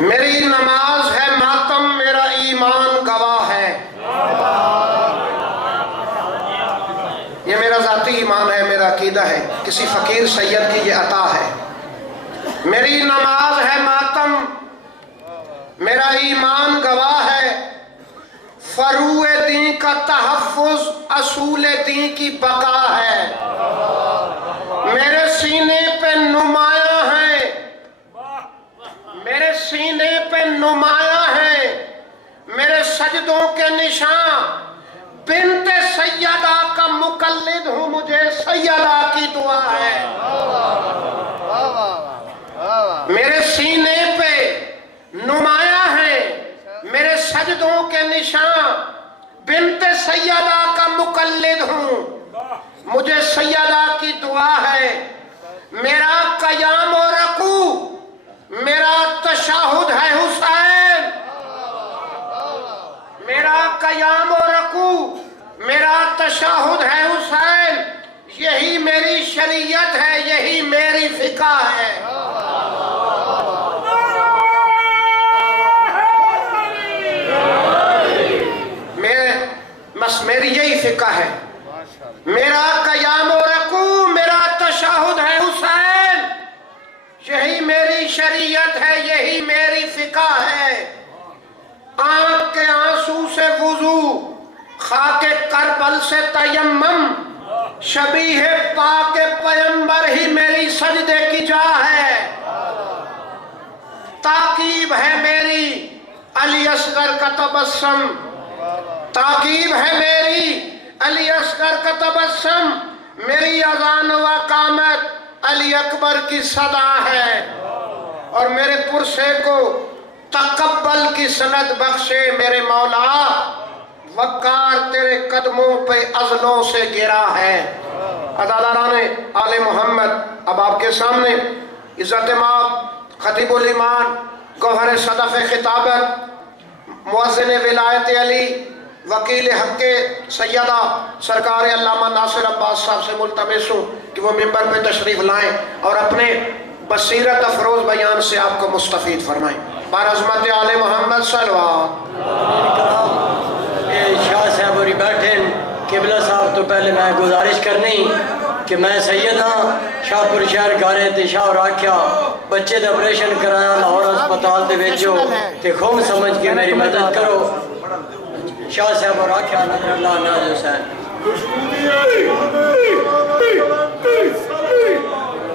میری نماز ہے ماتم، میرا ایمان گواہ ہے. یہ میرا ذاتی ایمان ہے، میرا عقیدہ ہے، کسی فقیر سید کی یہ عطا ہے. میری نماز ہے ماتم، میرا ایمان گواہ ہے. فروع دین کا تحفظ اصول دین کی بقا ہے. میرے سینے پہ نمایاں ہیں، میرے سینے پہ نمایاں ہیں میرے سجدوں کے نشان. بنت سیدہ کا مقلد ہوں، مجھے سیدہ کی دعا ہے. میرے سینے پہ نمایاں ہیں میرے سجدوں کے نشان. بنت سیدہ کا مقلد ہوں، مجھے سیدہ کی دعا ہے. میرا قیام و رکوع، میرا تشہد ہے حسین. میرا قیام و رکوع، میرا تشہد ہے حسین. یہی میری شریعت ہے، یہی میری فقہ ہے. بس میری یہی فقہ ہے. میرا قیام و رکوع، میرا تشہد ہے حسین. یہی میری شریعت ہے، یہی میری فقہ ہے. آنکھ کے آنسو سے وضو، خاک کربل سے تیمم. شبیہ پاک پیغمبر ہی میری سجدے کی جا ہے. تاکیب ہے میری علی اصغر کا تبسم، تاکیب ہے میری علی اصغر کا تبسم. میری اذان و اقامت علی اکبر کی صدا ہے. اور میرے پرسے کو تقبل کی سند بخشے میرے مولا. وقار تیرے قدموں پہ عضلوں سے گرا ہے. عزاداران آل محمد، اب آپ کے سامنے عزت مآب خطیب الایمان، گوہر صدف خطابت، مؤذن ولایت علی، وکیل حق سیدہ سرکار علامہ ناصر عباس صاحب سے ملتمس ہوں کہ وہ ممبر پہ تشریف لائیں اور اپنے بصیرت افروز بیان سے آپ کو مستفید فرمائیں. بارعظمت آل محمد صلوات. شاہ صاحب اور بیٹھے قبلہ صاحب تو پہلے میں گزارش کرنی کہ میں سیدہ شاہ پور شہر گارے تے شاہ اور آکھیا بچے دا آپریشن کرایا لاہور اسپتال دے وچوں تے خوم سمجھ کے میری مدد کرو. شاہ صاحب اور آکھیا نظر اللہ ناز حسین.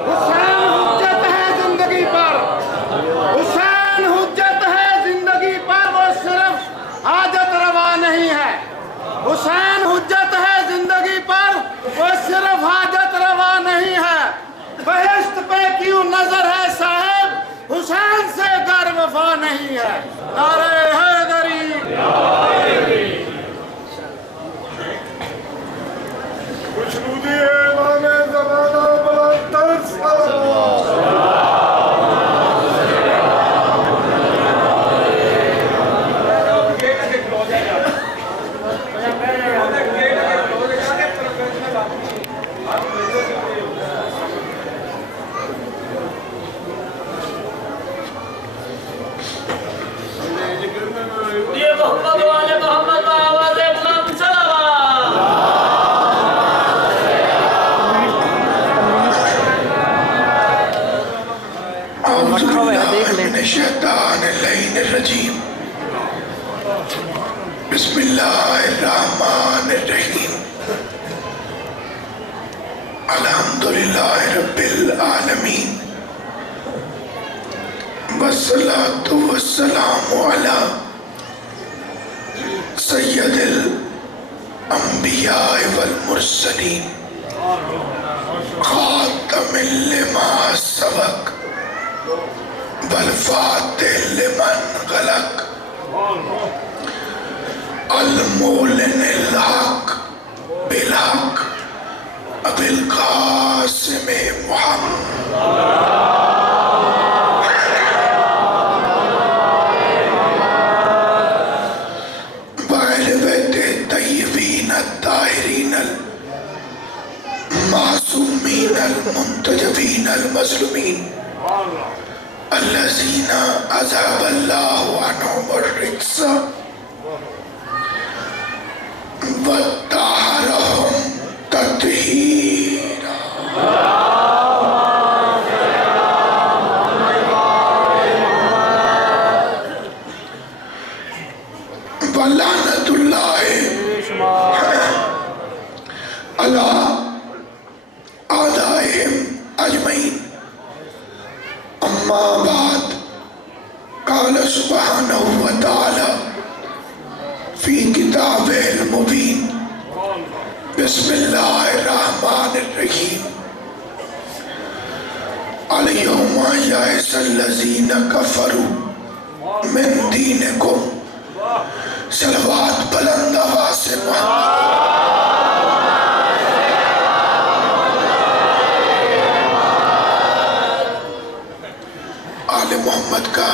حسین حجت ہے زندگی پر، حسین حجت ہے زندگی پر، وہ صرف حاجت روا نہیں ہے. حسین حجت ہے زندگی پر، وہ صرف حاجت روا نہیں ہے. بہشت پہ کیوں نظر ہے صاحب، حسین سے گر وفا نہیں ہے. نعرہ حیدری. بسم اللہ الرحمن الرحیم. الحمدللہ رب العالمین، والصلاة والسلام علی سید الانبیاء والمرسلین، خاتم لما سبق والفاتح لمن غلق، المولن الحق بالحق ابی القاسم محمد. وآل بیت طیبین الطاہرین المعصومین المنتجبین المظلومین الذین اذهب اللہ عنہم الرجس وطہرہم تطہیرا. ولعنت اللہ علی اعدائہم اجمعین. اما بعد قال سبحانہ وتعالی فی کتابہ المبین بسم اللہ الرحمن الرحیم. الیوم یئس الذین کفروا من دینکم. صلوات بلند آواز سے آل محمد کا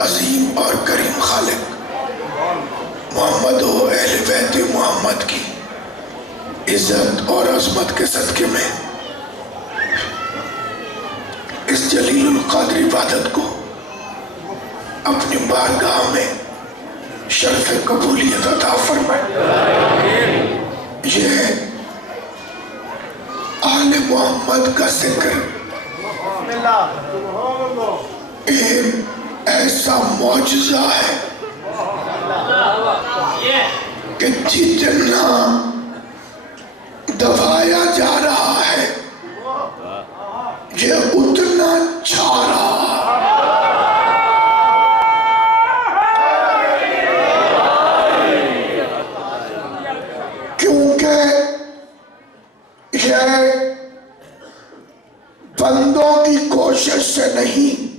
عظیم اور کریم خالق محمد و اہل بیت محمد کی عزت اور عظمت کے صدقے میں اس جلیل القدر عبادت کو اپنی بارگاہ میں شرف قبولیت عطا فرمائے. یہ آل محمد کا ذکر ایک ایسا معجزہ ہے کہ جتنا دبایا جا رہا ہے یہ اتنا چھا رہا ہے. کیونکہ یہ بندوں کی کوشش سے نہیں،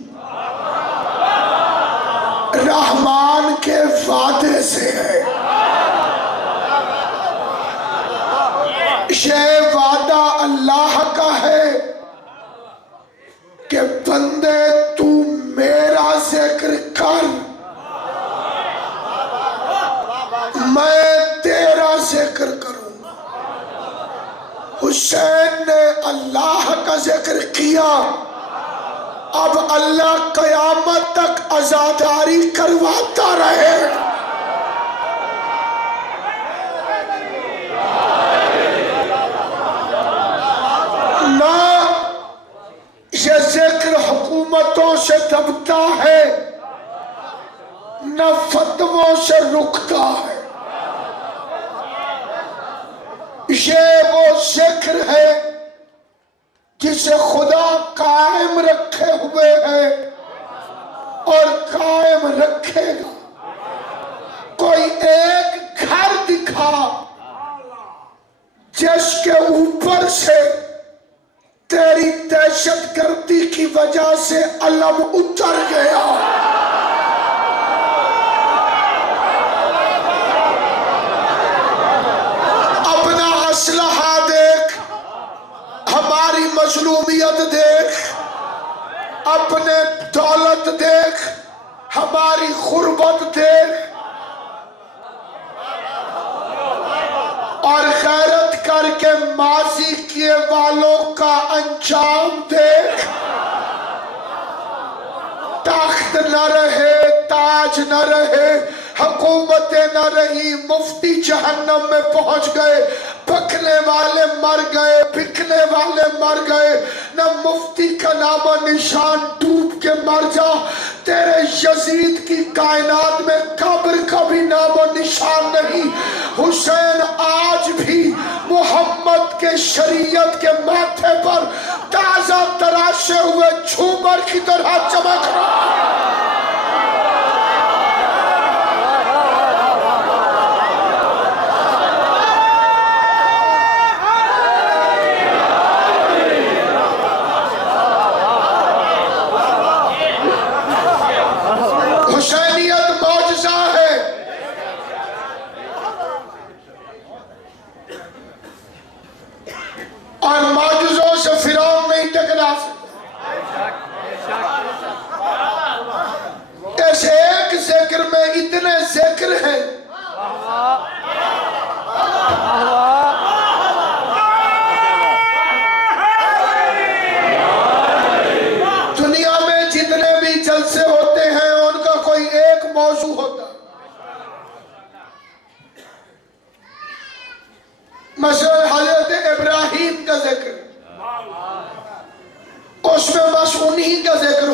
رحمان کے وعدے سے ہے. یہ وعدہ اللہ کا ہے کہ بندے تو میرا ذکر کر، میں تیرا ذکر کروں. حسین نے اللہ کا ذکر کیا، اب اللہ قیامت تک عزاداری کرواتا رہے. نہ یہ ذکر حکومتوں سے دبتا ہے نہ فتووں سے رکتا ہے. یہ وہ ذکر ہے جسے خدا قائم رکھے ہوئے ہے اور قائم رکھے گا. کوئی ایک گھر دکھا جس کے اوپر سے تیری دہشت گردی کی وجہ سے علم اتر گیا. اپنا اسلحہ دیکھ، ہماری مظلومیت دیکھ، اپنے دولت دیکھ، ہماری غربت دیکھ، اور غیرت کر کے ماضی کیے والوں کا انجام دیکھ. تخت نہ رہے، تاج نہ رہے، حکومتیں نہ رہی، مفتی جہنم میں پہنچ گئے، پکنے والے مر گئے، بکنے والے مر گئے. نہ مفتی کا نام و نشان، ڈوب کے مر جا. تیرے یزید کی کائنات میں قبر کا بھی نام و نشان نہیں. حسین آج بھی محمد کے شریعت کے ماتھے پر تازہ تراشے ہوئے جھومر کی طرح چمک رہا ہے. حسینیت معجزہ ہے. اور معجزوں سے فرعون نہیں ٹکرا سکتا.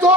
2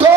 2।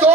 2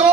2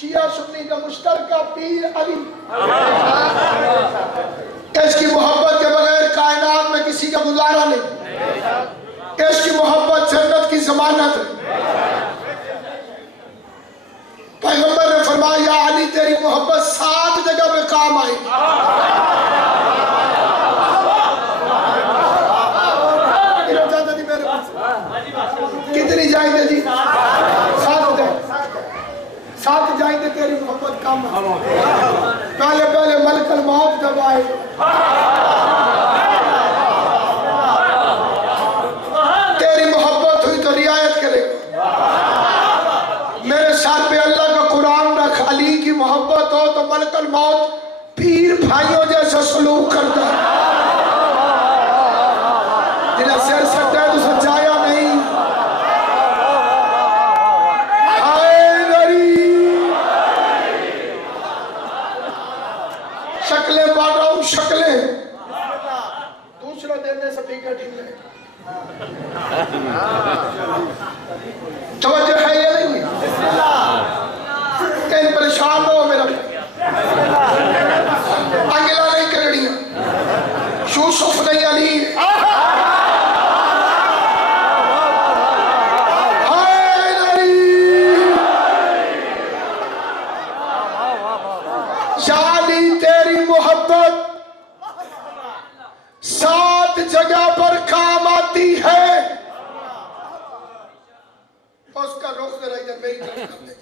شیعہ سنی کا مشترکہ پیر علی. اس کی محبت کے بغیر کائنات میں کسی کا گزارا نہیں. اس کی محبت جنت کی ضمانت ہے. پیغمبر نے فرمایا یا علی تیری محبت 7 جگہ پہ کام آئی. کتنی جائیں گے جی؟ 7 جائیں گے تیری محبت کام آئی. پہلے ملک الموت جب آئے تیری محبت ہوئی تو رعایت کرے گا. میرے ساتھ پہ اللہ کا قرآن رکھ. علی کی محبت ہو تو ملک الموت پیر بھائیوں جیسا سلوک کرتا ہے. جنہیں سر سکتا ہے تو سچایا نہیں. شکلیں بات رہا ہوں, شکلیں دوسرا دینے سے بھی کٹھن ہے. توجہ ہے یا نہیں؟ کہیں پریشان ہو میرا اگلا نہیں کرنی. یوسف نہیں علی. تیری محبت 7 جگہ پر کام آتی ہے. اس کا رخ ذرا ادھر میری طرف کر دیں.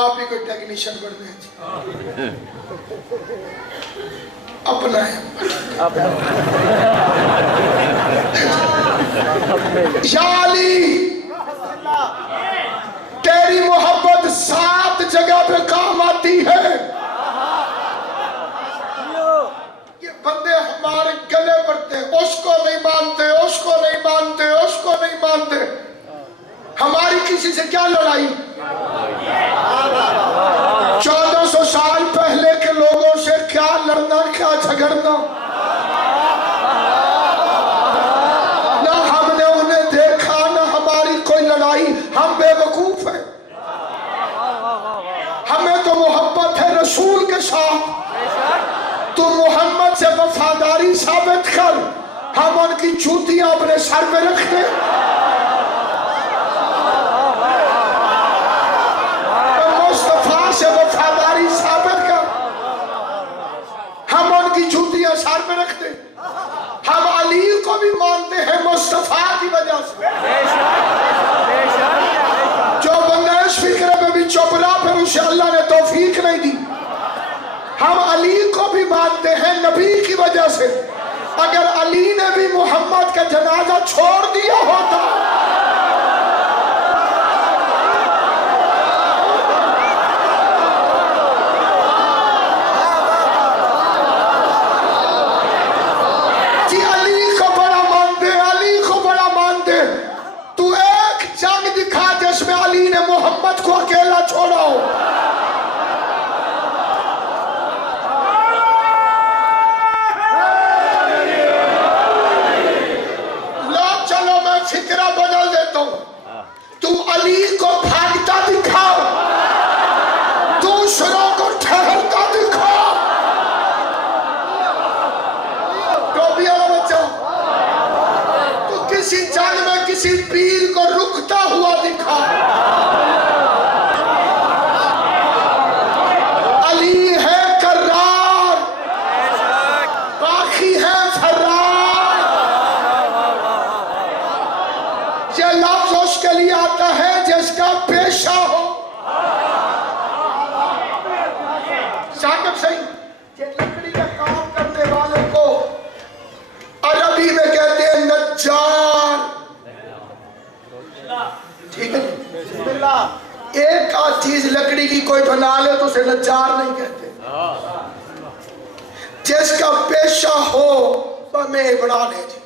آپ ہی کوئی ٹیکنیشن بڑھ دیں. اپنا ہے یا علی تیری محبت 7 جگہ پہ کام آتی ہے. یہ بندے ہمارے گلے پڑتے ہیں. اس کو نہیں مانتے, اس کو نہیں مانتے, اس کو نہیں مانتے. ہماری کسی سے کیا لڑائی؟ 1400 سال پہلے کے لوگوں سے کیا لڑنا, کیا جھگڑنا. نہ ہم نے انہیں دیکھا, نہ ہماری کوئی لڑائی. ہم بے وقوف ہیں. ہمیں تو محبت ہے رسول کے ساتھ. تو محمد سے وفاداری ثابت کر. ہم ان کی جوتیاں اپنے سر پہ رکھ دیں. مصطفیٰ سے وفاداری ثابت کر. ہم ان کی جوتیاں سر پہ رکھ دیں. ہم علی کو بھی مانتے ہیں مصطفیٰ کی وجہ سے. جو بندہ اس فکر میں بھی چپ رہا پھر اسے اللہ نے توفیق نہیں دی. ہم علی کو بھی مانتے ہیں نبی کی وجہ سے. اگر علی نے بھی محمد کا جنازہ چھوڑ دیا ہوتا جی علی کو بڑا مانتے, علی کو بڑا مانتے. تو ایک جنگ دکھا جس میں علی نے محمد کو اکیلا چھوڑا ہو. فکرہ بدل دیتا ہوں. تو علی کو بھاگتا دکھاؤ, دوسروں کو ٹھہرتا دکھاؤ. ٹوپی والا بچہ تو کسی جنگ میں کسی پیر کو رکتا ہوا دکھاؤ. علی ہے کرار, باقی ہے فرار. یہ لفظ اس کے لیے آتا ہے جس کا پیشہ ہو. ثاقب صحیح. یہ لکڑی کا کام کرنے والے کو عربی میں کہتے ہیں نجار. ٹھیک ہے جی. ایک آدھ چیز لکڑی کی کوئی بنا لے تو اسے نجار نہیں کہتے. جس کا پیشہ ہو تو میں بنا لے جی,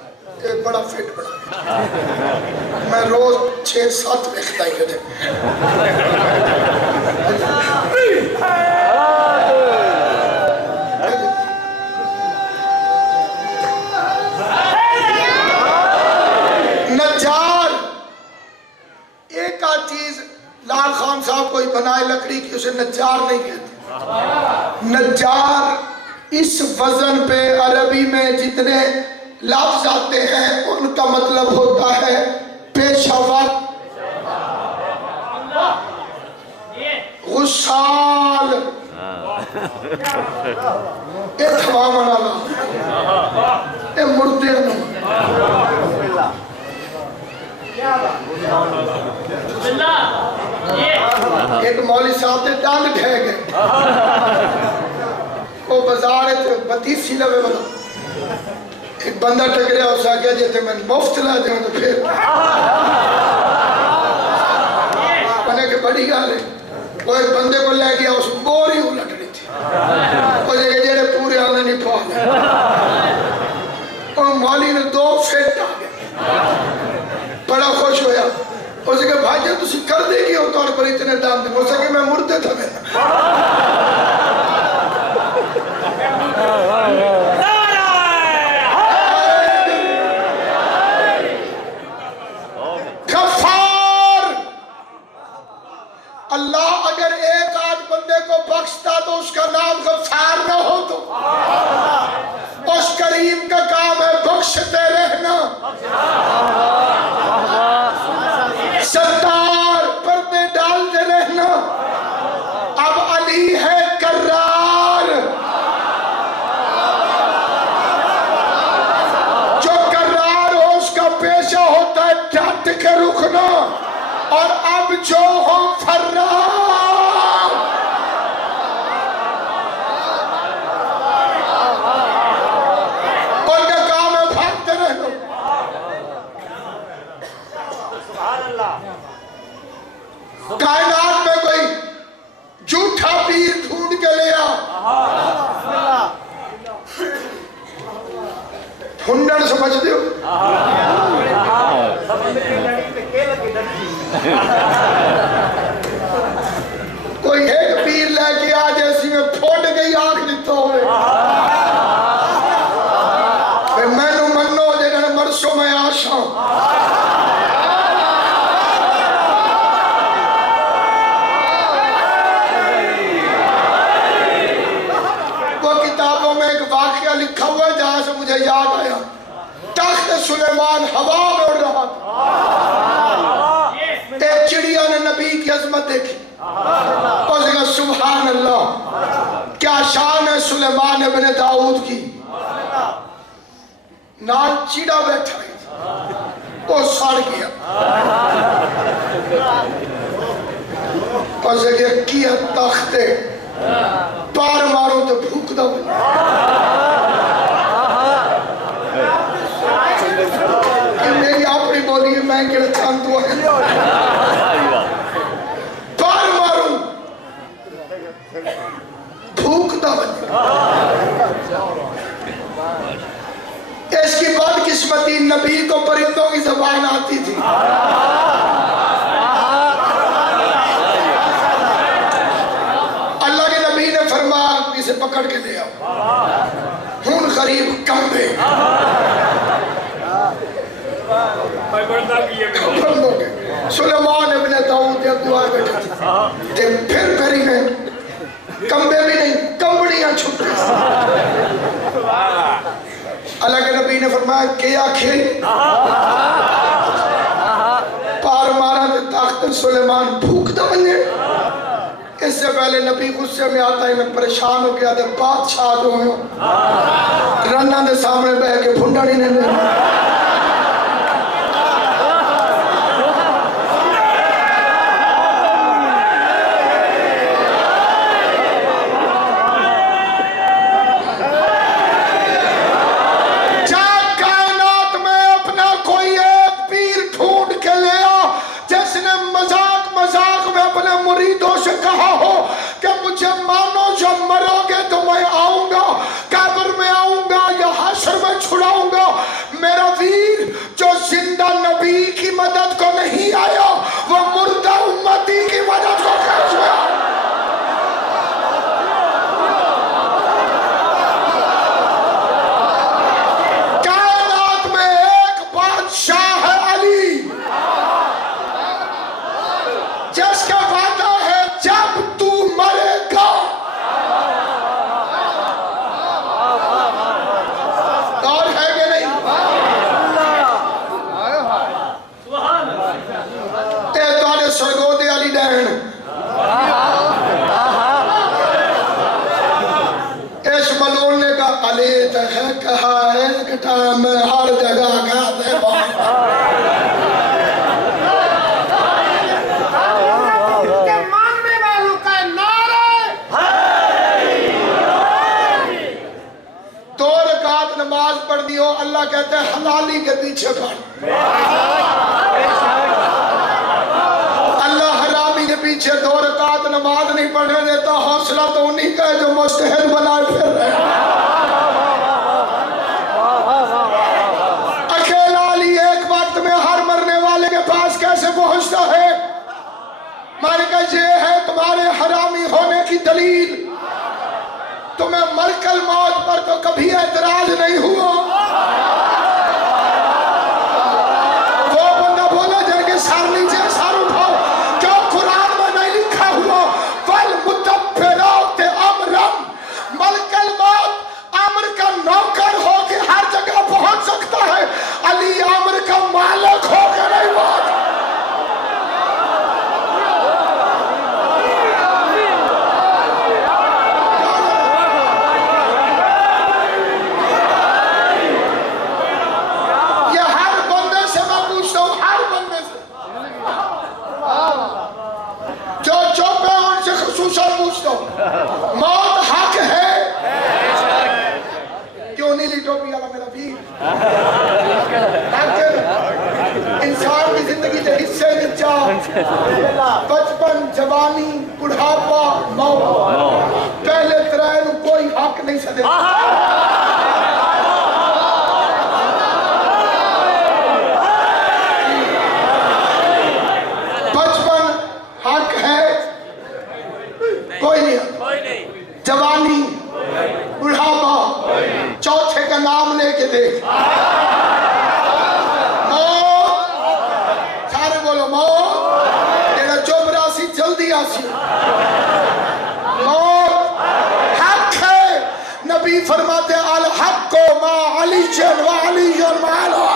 ایک بڑا فٹ بنا. میں روز 6-7 لکھتا ہی کہتے. نجار ایک آدھ چیز لال خان صاحب کوئی بنائے لکڑی کھڑی کی، اسے نجار نہیں کہتے. نجار اس وزن پہ عربی میں جتنے لفظ آتے ہیں ان کا مطلب ہوتا ہے پیشہ ور. غسال ایک تھوامن آگا اے مردے نو ایک مولی صاحب دے ڈال ڈھے گئے وہ بازار بتیسی لوے والا ایک بندہ ٹکریا اس آگیا جیتے میں مفت لا جاؤں تو پھر بنے کہ بڑی گال ہے. وہ ایک بندے کو لے گیا اس بوری الٹ رہی تھی وہ جگہ جڑے پورے آنے نہیں پا گئے اور مولی نے 2 فٹ آ گئے. بڑا خوش ہویا اس کے بھائی جب تسی کر دے گی اور طور پر اتنے دام دے. وہ سکے میں مردے تھا میں غفار. اللہ اگر ایک آدھ بندے کو بخشتا تو اس کا نام غفار نہ ہو. تو اس کریم کا کام ہے بخشتے رہنا. ستار پردے ڈالتے رہنا. اب علی ہے کرار. جو کرار ہو اس کا پیشہ ہوتا ہے ڈٹ کے رکنا. اور اب جو ہو فرار. ان کا کام ہے بھاگتے رہنا. کائنات میں کوئی جھوٹا پیر ڈھونڈ کے لیا ہنڈن سمجھ دیو کوئی ایک پیر لے کے آج ایسی میں پھوٹ گئی آنکھ دیتا ہوئے میں نو منو جنہاں مرسوں میں آشاں. لکھا ہوا ہے جہاں سے مجھے یاد آیا تخت سلیمان ہوا میں اڑ رہا تھا. ایک چڑیا نے نبی کی عظمت دیکھی اور کہا سبحان اللہ کیا شان ہے سلیمان ابن داؤد کی. نال چڑا بیٹھا ہے وہ سڑ گیا اور کہا کیا تخت پار مارو تو بھوک دا میری اپنی بولی ہے میں کہنا چاہتا ہوں پار ماروں بھوک دا اس کی بدقسمتی نبی کو پرندوں کی زبان آتی تھی. اللہ کے نبی نے فرمایا اسے پکڑ کے دے آؤ ہون غریب کمبے سلیمان ابن داؤد جب دعا بیٹھا تھا پھر پھری میں کمبے بھی نہیں کمبڑیاں چھوٹے. اللہ کے نبی نے فرمایا کیا کھیل پار مارا دے تخت سلیمان بھوک دا بنے. اس سے پہلے نبی غصے میں آتا ہے میں پریشان ہو گیا تھا بادشاہ جو ہیں رنہ دے سامنے بہ کے بھنڈا نہیں نے مریدوں سے کہا ہو کہ مجھے مانو جو مرو گے تو میں آؤں گا قبر میں آؤں گا یا حشر میں چھڑاؤں گا. میرا میں ہر جگہ گاتے کے ماننے والوں کا نعرہ دو رکعت نماز پڑھنی ہو اللہ کہتے ہیں حلالی کے پیچھے پڑھ اللہ حرامی کے پیچھے دو رکعت نماز نہیں پڑھنے دیتا حوصلہ تو انہی کا ہے جو مستحد بنائے پھر رہے اکیلا علی ایک وقت میں ہر مرنے والے کے پاس کیسے پہنچتا ہے میں نے کہا یہ ہے تمہارے حرامی ہونے کی دلیل تمہیں ملکل موت پر تو کبھی اعتراض نہیں ہوا وہ بندہ بولا جن کے سر نیچے سر اٹھاؤ کیوں قرآن میں نہیں لکھا ہوا وَالْمُدَبِّرَاتِ أَمْرًا ملکل موت امر کا نوکر ہو کے ہر جگہ پہنچ سکتا ہے علی امر کا مالک ہو کے نہیں پہنچ موت حق ہے کیوں نہیں لی ٹوپی والا میرا بھی انسان کی زندگی کے حصے میں چار بچپن جوانی بڑھاپا موت پہلے ترائن کوئی حق نہیں سدے بچپن حق ہے کوئی نہیں جوانی بڑھاپا چوتھے کا نام لے کے دیکھ موت سارے بولو موت تیرا چوب راسی جلدی آسی موت حق ہے نبی فرماتے الحق ما علی جن و علی جن مالو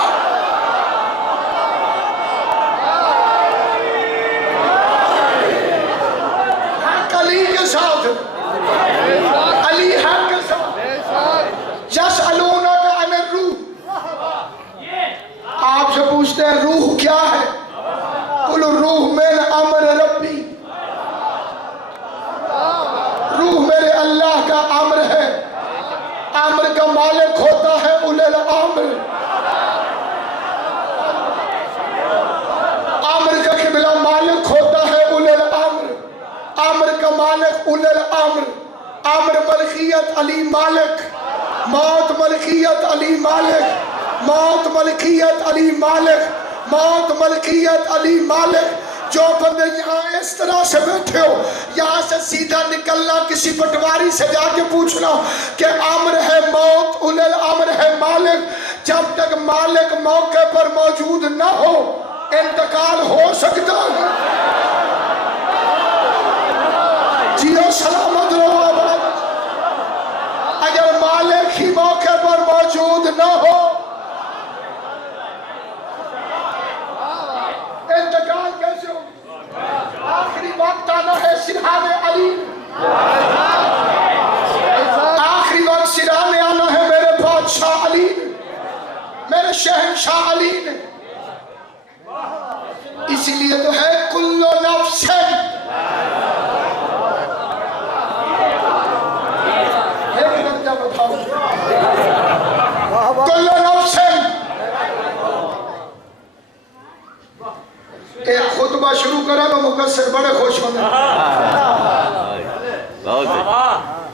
علی حق کے ساتھ یسألونک عن الروح آپ سے پوچھتے ہیں روح کیا ہے قل الروح من امر ربی روح میرے اللہ کا امر ہے امر کا مالک ہوتا ہے اولي الامر امر کا قبلہ مالک ہوتا ہے اولي الامر امر کا مالک اولي الامر امر ملکیت علی مالک موت ملکیت علی مالک موت ملکیت علی مالک موت ملکیت علی مالک جو بندے یہاں اس طرح سے بیٹھے ہو یہاں سے سیدھا نکلنا کسی پٹواری سے جا کے پوچھنا کہ امر ہے موت اولي الامر ہے مالک جب تک مالک موقع پر موجود نہ ہو انتقال ہو سکتا ہے جیو سلامت رہو آباد اگر مالک ہی موقع پر موجود نہ ہو انتقال کیسے ہو آخری وقت آنا ہے سرحان علی آخری وقت سرحان آنا ہے میرے بادشاہ علی میرے شہنشاہ علی نے اسی لیے تو ہے کل نفس کل نفس ایک خطبہ شروع کرا تو مقصر بڑے خوش ہونے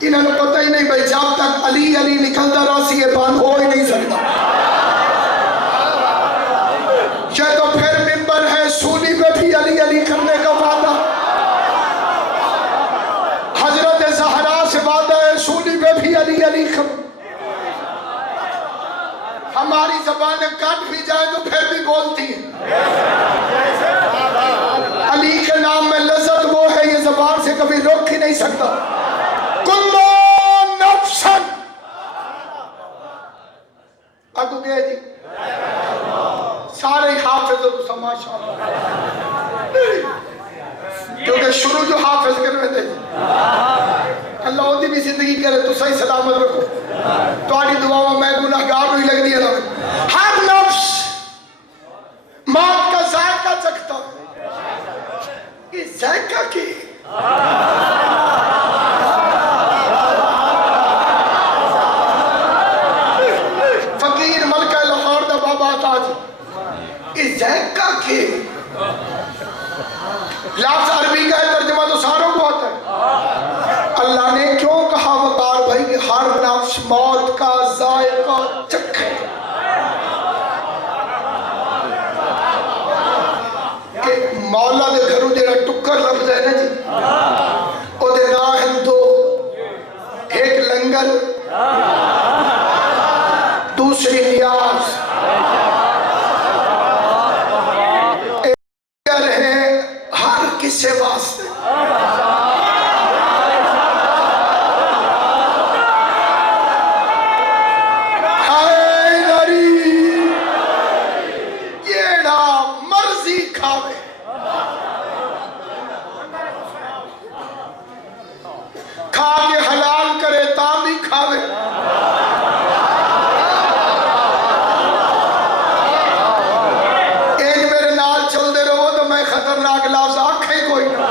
انہوں نے پتہ ہی نہیں بھائی جب تک علی علی نکلتا راسی یہ بان ہو ہی نہیں سکتا یہ تو پھر ممبر ہے سونی پہ بھی علی علی کرنے کا وعدہ حضرت زہرا سے وعدہ ہے سونی پہ بھی علی علی کرنے ہماری زبانیں کٹ بھی جائے تو پھر بھی بولتی ہیں علی کے نام میں لذت وہ ہے یہ زبان سے کبھی روک ہی نہیں سکتا کلو نفسن اگو گئے جی سارے حافظ و سماشا کیونکہ شروع جو حافظ کرنے دے اللہ ہوتی بھی زندگی کرے تو صحیح سلامت رکھو تو آنی دعاوں میں گناہگار نہیں لگ دیا رہا ذائقہ کی فقیر ملکہ لاہور دا بابا تاج اس ذائقہ کی لفظ عربی کا ہے ترجمہ تو ساروں کو آتا ہے اللہ نے کیوں کہا وقار بھائی کہ ہر نفس موت کا ذائقہ چکھے کہ مولا دے گھروں جیڑا ٹکر لفظ ہے نا جی او دے ناہن دو ایک لنگر دوسری نیاز ایک لنگر ہے ہر کسے واسطے کھا کے حلال کرے تاں بھی کھاوے ایک میرے نال چل دے رہو تو میں خطرناک لفظ آنکھیں کوئی نہ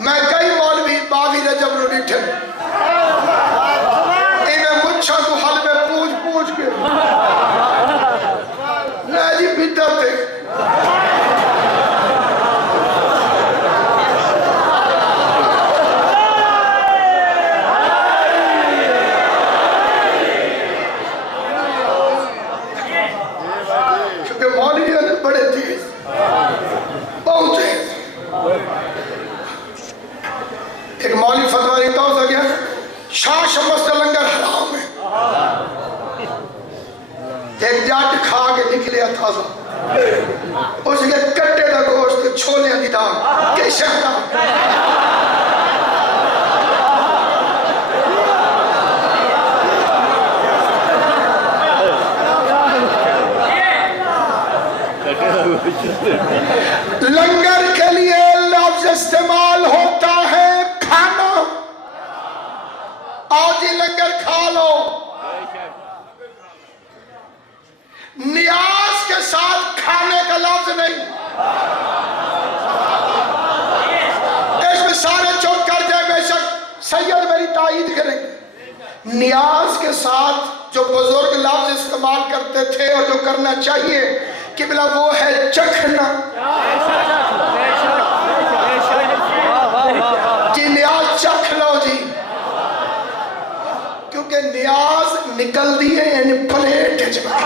میں کئی مولوی باغی رجب نو ڈٹھے انہیں مچھا کو حل میں پوچھ کے میں جی بدعت ہے ایک مولوی فتویٰ دیتا ہو سکیا شاہ شمس کا لنگر حرام ہے ایک جاٹ کھا کے نکلیا تازہ اس کے کٹے دا گوشت چھولے دی داغ کیسے حرام لنگر کے لیے لفظ استعمال ہوتا ہے کھانا آؤ جی لنگر کھا لو نیاز کے ساتھ کھانے کا لفظ نہیں اس میں سارے چوک کر جائے بے شک سید میری تائید کریں نیاز کے ساتھ جو بزرگ لفظ استعمال کرتے تھے اور جو کرنا چاہیے قبلہ وہ ہے چکھنا جی نیاز چکھ لو جی کیونکہ نیاز نکل دیئے یعنی پلیٹ جمع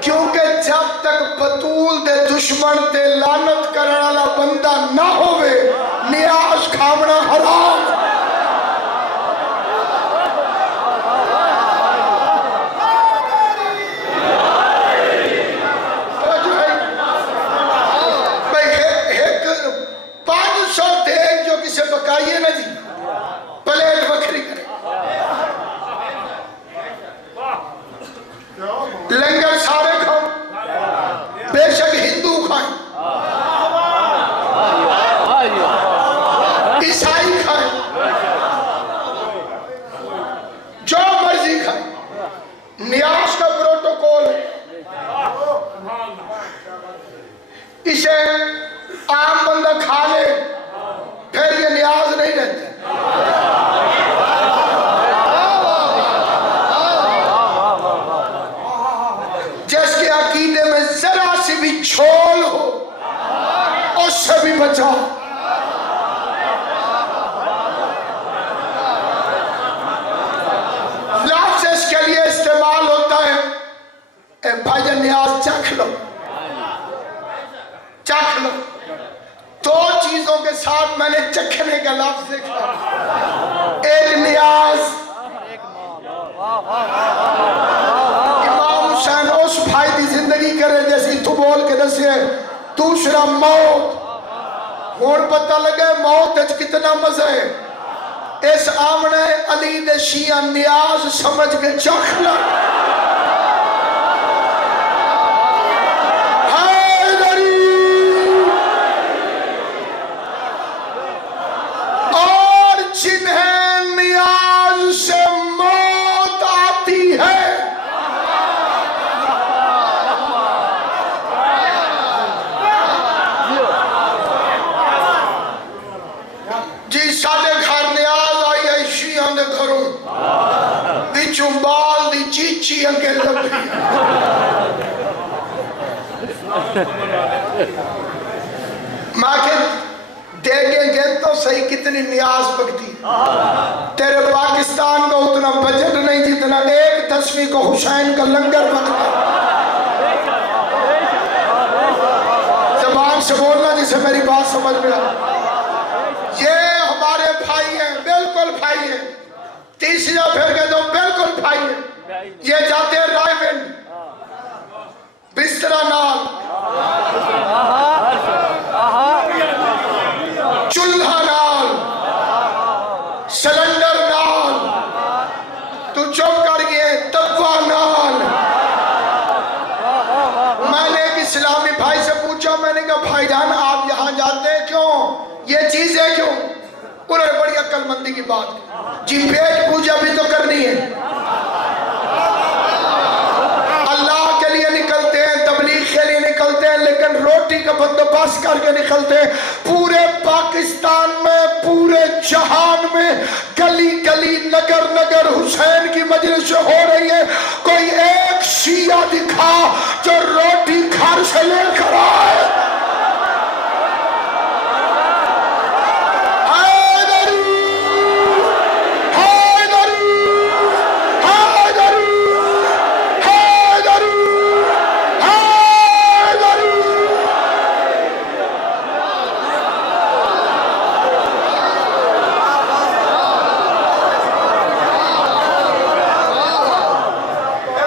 کیونکہ جب تک بطول دے دشمن تے لعنت کرنے والا بندہ نہ ہوئے نیاز کھامنا حرام پکائیے نا جی پلیٹ بکری کرے لنگر سارے کھاؤ بے شک ہندو کھائیں عیسائی کھائیں جو مرضی کھائیں نیاز کا پروٹوکول اسے عام بندہ کھا لے پھر یہ نیاز نہیں رہتی جس کے عقیدے میں ذرا سی بھی چھول ہو اس سے بھی بچاؤ لفظ اس کے لیے استعمال ہوتا ہے اے بھائی جان نیاز چکھ لو چکھ لو دو چیزوں کے ساتھ میں نے چکھنے کا لفظ دیکھا ایک نیاز امام حسین اس بھائی دی زندگی کرے جیسی تو بول کے دسے دوسرا موت ہون پتہ لگے موت اچھ کتنا مزہ ہے اس آمنے علی دے شیعہ نیاز سمجھ کے چکھ لگ تو بچوں بال دی چیچی اگے لبھی ماں کے دیکھیں گے تو صحیح کتنی نیاز بگتی تیرے پاکستان کا اتنا بجٹ نہیں جتنا 1/10 کو حسین کا لنگر بگتا زبان سے بولنا جسے میری بات سمجھ میں یہ ہمارے بھائی ہیں بالکل بھائی ہیں تیسرا پھر کے تو بالکل بھائی ہیں یہ جاتے ہیں رائے ونڈ بسترا نال چولہا نال سلنڈر نال تو چوک کر گئے تبوا نال میں نے ایک اسلامی بھائی سے پوچھا میں نے کہا بھائی جان آپ یہاں جاتے ہیں کیوں یہ چیزیں کیوں انہوں نے بڑی عقل مندی کی بات کی جی پیٹ پوجا بھی تو کرنی ہے اللہ کے لیے نکلتے ہیں تبلیغ کے لیے نکلتے ہیں لیکن روٹی کا بندوبست کر کے نکلتے ہیں پورے پاکستان میں پورے جہان میں گلی گلی نگر نگر حسین کی مجلس ہو رہی ہے کوئی ایک شیعہ دکھا جو روٹی گھر سے لے کر آئے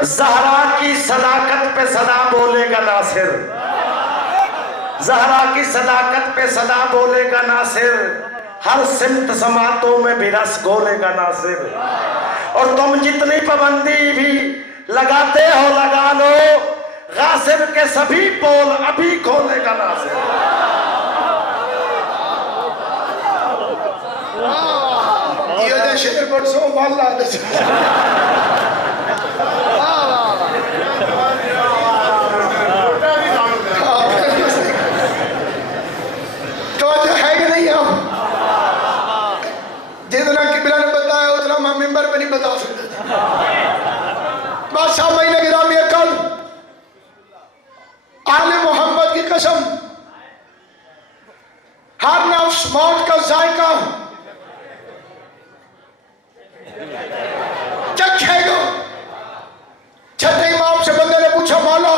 زہرا کی صداقت پہ صدا بولے گا ناصر زہرا کی صداقت پہ صدا بولے گا ناصر ہر سمت سماعتوں میں بھی رس گھولے گا ناصر اور تم جتنی پابندی بھی لگاتے ہو لگا لو غاصب کے سبھی پول ابھی کھولے گا ناصر یہ دے شیر برسوں والا دے جتنا قبلہ نے بتایا اتنا میں ممبر پہ نہیں بتا سکتا بادشاہ مہینہ گرامی کل آل محمد کی قسم ہر نفس موت کا ذائقہ چکھے گا چھٹے امام سے بندے نے پوچھا مولا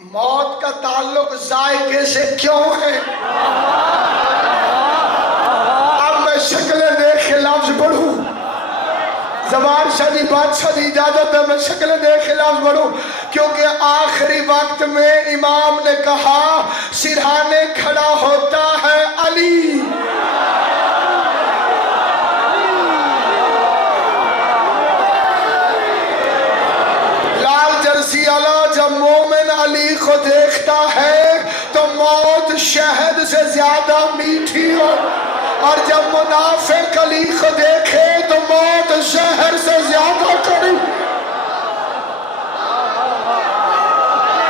موت کا تعلق ذائقے سے کیوں ہے شکلیں دیکھ کے لفظ پڑھوں زبان شدی بادشاہ دی اجازت ہے میں شکلیں دیکھ کے لفظ پڑھوں کیونکہ آخری وقت میں امام نے کہا سرہانے کھڑا ہوتا ہے علی لال جرسی علی جب مومن علی کو دیکھتا ہے تو موت شہد سے زیادہ میٹھی اور جب منافق علی کو دیکھے تو موت زہر سے زیادہ کڑی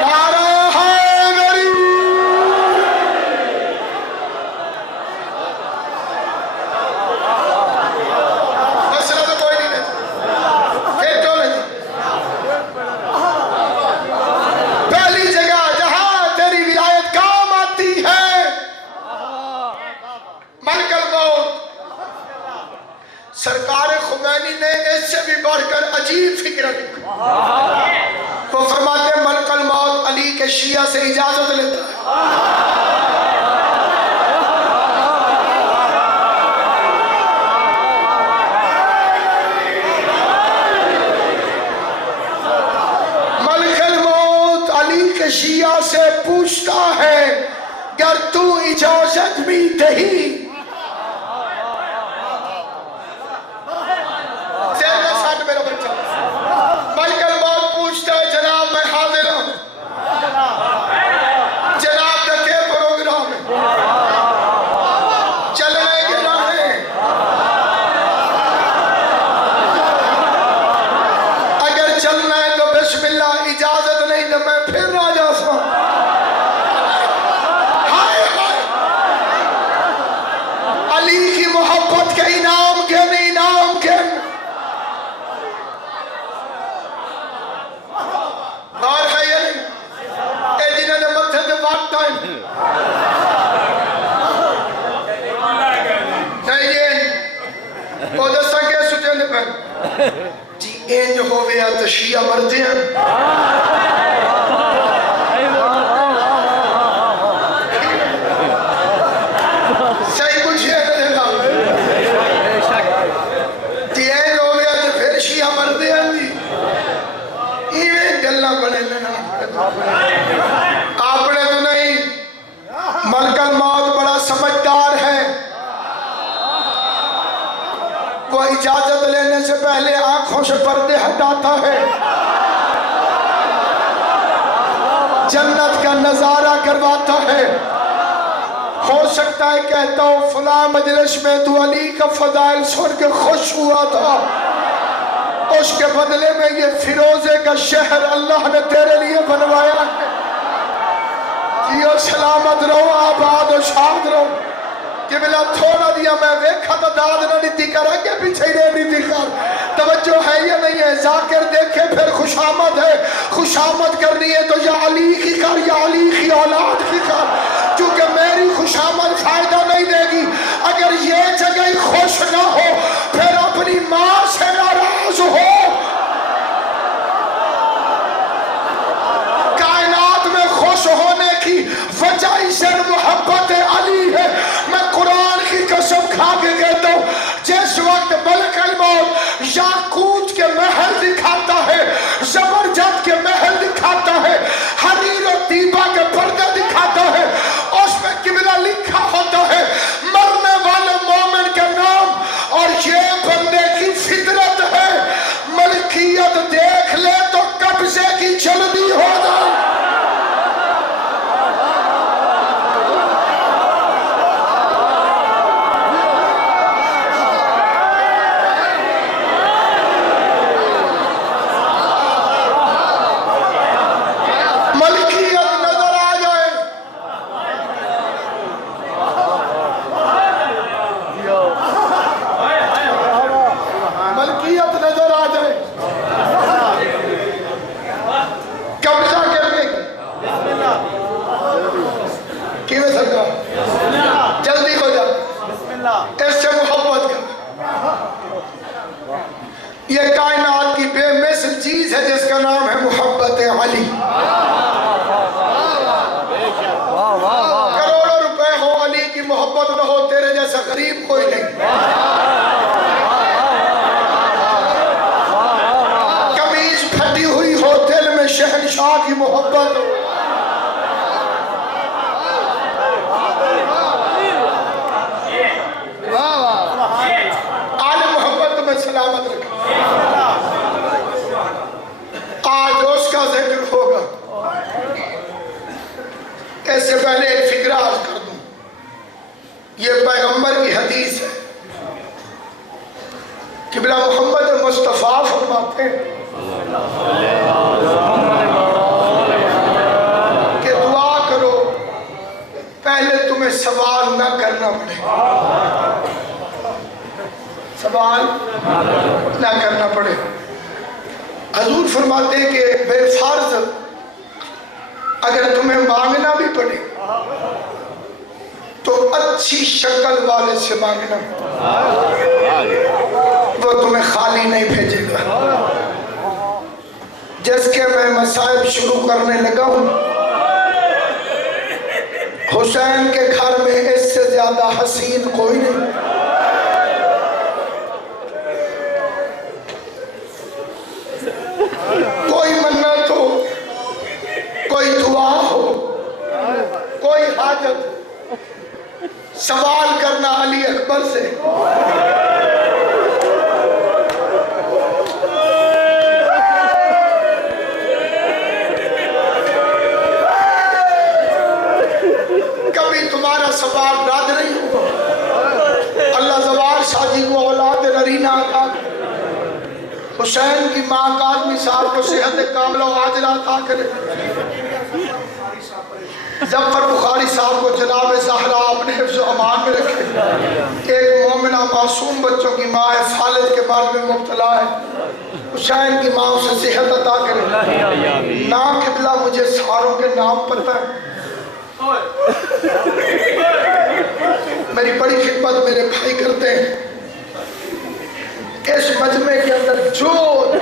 نعرہ حیدری مسئلہ تو کوئی نہیں پھر تو نہیں پہلی جگہ جہاں تیری ولایت کام آتی ہے ملک الموت سرکار خمینی نے اس سے بھی بڑھ کر عجیب فکر لکھا وہ فرماتے ہیں ملک الموت علی کے شیعہ سے اجازت لیتا ہے ملک الموت علی کے شیعہ سے پوچھتا ہے گر تو اجازت بھی دہی میرا بچہ ملک الموت پوچھتا ہے جناب میں حاضر ہوں جناب کا کیا پروگرام ہے چلنے کے راہیں اگر چلنا ہے تو بسم اللہ اجازت نہیں تو میں پھر راجہ ہوں وہ دسا کہ سوچے دے پہ جی انج ہوئے تو شیعہ مرتے ہیں صحیح کچھ ہے جی انج ہوئے تو پھر شیعہ مرتے ہیں جی ایویں گلہ بنے لینا آپ نے تو نہیں ملک الموت بڑا سمجھدار ہے وہ اجازت لینے سے پہلے آنکھوں سے پردے ہٹاتا ہے جنت کا نظارہ کرواتا ہے ہو سکتا ہے کہتا ہوں فلاں مجلس میں تو علی کا فضائل سن کے خوش ہوا تھا اس کے بدلے میں یہ فیروزے کا شہر اللہ نے تیرے لیے بنوایا ہے جیو سلامت رہو آباد و شاد رہو کہ بلا تھوڑا دیا میں ویکھا تو داد نہ نیتی کر آگے پیچھے نہیں نیتی کر توجہ ہے یا نہیں ہے ذاکر دیکھے پھر خوشامد ہے خوشامد کرنی ہے تو یا علی کی کر یا علی کی اولاد کی کر کیونکہ میری خوشامد فائدہ نہیں دے گی اگر یہ جگہ خوش نہ ہو پھر اپنی ماں سے ناراض ہو کائنات میں خوش ہونے کی وجہ اسے محبت علی ہے میں قرآن کی قسم کھا کے کہتا ہوں جس وقت ملک الموت یاقوت کے محل دکھاتا ہے زبرجد کے محل دکھاتا ہے حریر و طیبہ کے پردے دکھاتا ہے اس میں قبلہ لکھا ہوتا ہے مرنے والے مومن کے نام اور یہ بندے کی فطرت ہے ملکیت دیکھ لے تو قبضے کی جلدی ہو جائے جلدی ہو جا اس سے محبت کر یہ کائنات کی بے مثل چیز ہے جس کا نام ہے محبت علی کروڑوں روپے ہو علی کی محبت نہ ہو تیرے جیسا غریب کوئی نہیں قمیض پھٹی ہوئی ہو دل میں شہنشاہ کی محبت ہو سلامت رکھا آج اس کا ذکر ہوگا اس سے پہلے ایک فکرہ عرض کر دوں یہ پیغمبر کی حدیث ہے قبلہ محمد مصطفیٰ فرماتے ہیں کہ دعا کرو پہلے تمہیں سوال نہ کرنا پڑے سوال نہ کرنا پڑے حضور فرماتے ہیں کہ بے فرض اگر تمہیں مانگنا بھی پڑے تو اچھی شکل والے سے مانگنا وہ تمہیں خالی نہیں بھیجے گا جس کے میں مصائب شروع کرنے لگا ہوں حسین کے گھر میں اس سے زیادہ حسین کوئی نہیں کوئی منت ہو کوئی دعا ہو کوئی حاجت سوال کرنا علی اکبر سے کبھی تمہارا سوال رد نہیں ہو اللہ زوار شادی کو اولاد نرینہ عطا حسین کی ماں کا آدمی صاحب کو صحت کاملہ و عاجلہ عطا کرے ظفر بخاری صاحب کو جناب زہرا اپنے حفظ و امان میں رکھے ایک مومنہ معصوم بچوں کی ماں ہے خالد کے بعد میں مبتلا ہے حسین کی ماں اسے صحت عطا کرے نام قبلہ مجھے ساروں کے نام پتہ ہے میری بڑی خدمت میرے بھائی کرتے ہیں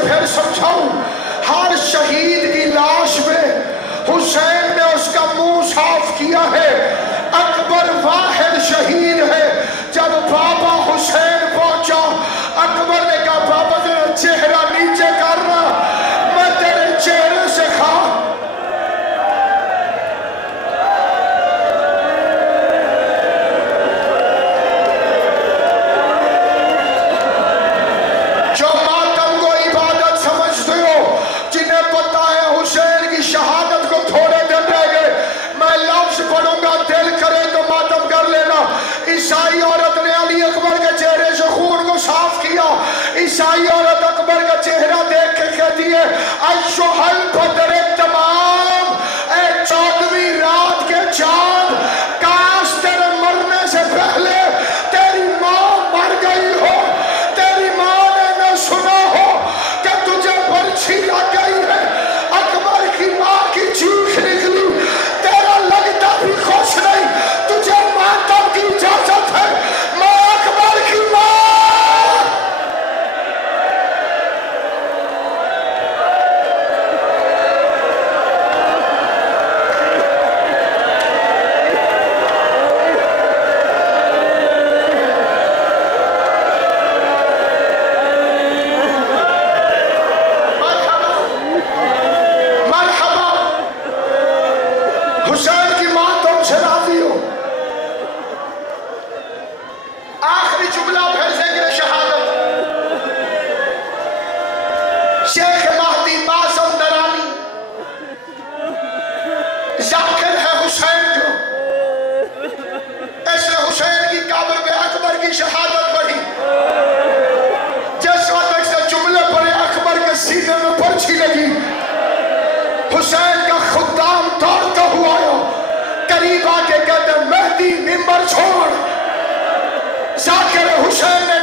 پھر سمجھاؤں، ہر شہید کی لاش میں حسین نے اس کا منہ صاف کیا ہے۔ اکبر واحد شہید ہے۔ جب بابا حسین پہنچا، اکبر نے کہا بابا تیرا چہرہ نیچے کرنا، میں تیرے چہرے سے کھا۔ جو ماتم کو عبادت سمجھتے ہو، جنہیں پتا ہے حسین کی شہادت کو تھوڑے دن رہ گئے، میں لفظ پڑھوں گا، دل کرے تو ماتم کر لینا۔ عیسائی عورت نے علی اکبر کے چہرے سے خون کو صاف کیا۔ عیسائی عورت اکبر کا چہرہ دیکھ کے کہتی ہے ایشوہ البدر تمام، اے 14ویں رات کے چاند، کاش تیرے مرنے سے پہلے تیری ماں مر گئی ہو، تیری ماں نے نہ سنا ہو کہ تجھے برچھی لگ گئی ہے۔ اکبر کی ماں کی چیخ نکلی، تیرا لگتا بھی خوش نہیں، تجھے ماتم کی اجازت ہے، میں اکبر کی ماں۔ مرحبا، حسین کی ماں تم سے راضی ہو؟ آخری جملہ پھر ذکر شہادت۔ شیخ مہدی معظم درانی ذاکر ہے حسین جو، ایسے حسین کی قبر پہ اکبر کی شہادت پڑھی، جس وقت سے جملے پڑے اکبر کے سینے میں پرچھی لگی، حسین کا خدام دوڑتا ہوا آیا، قریب آ کے کہتے مہدی ممبر چھوڑ۔ ذاکر حسین نے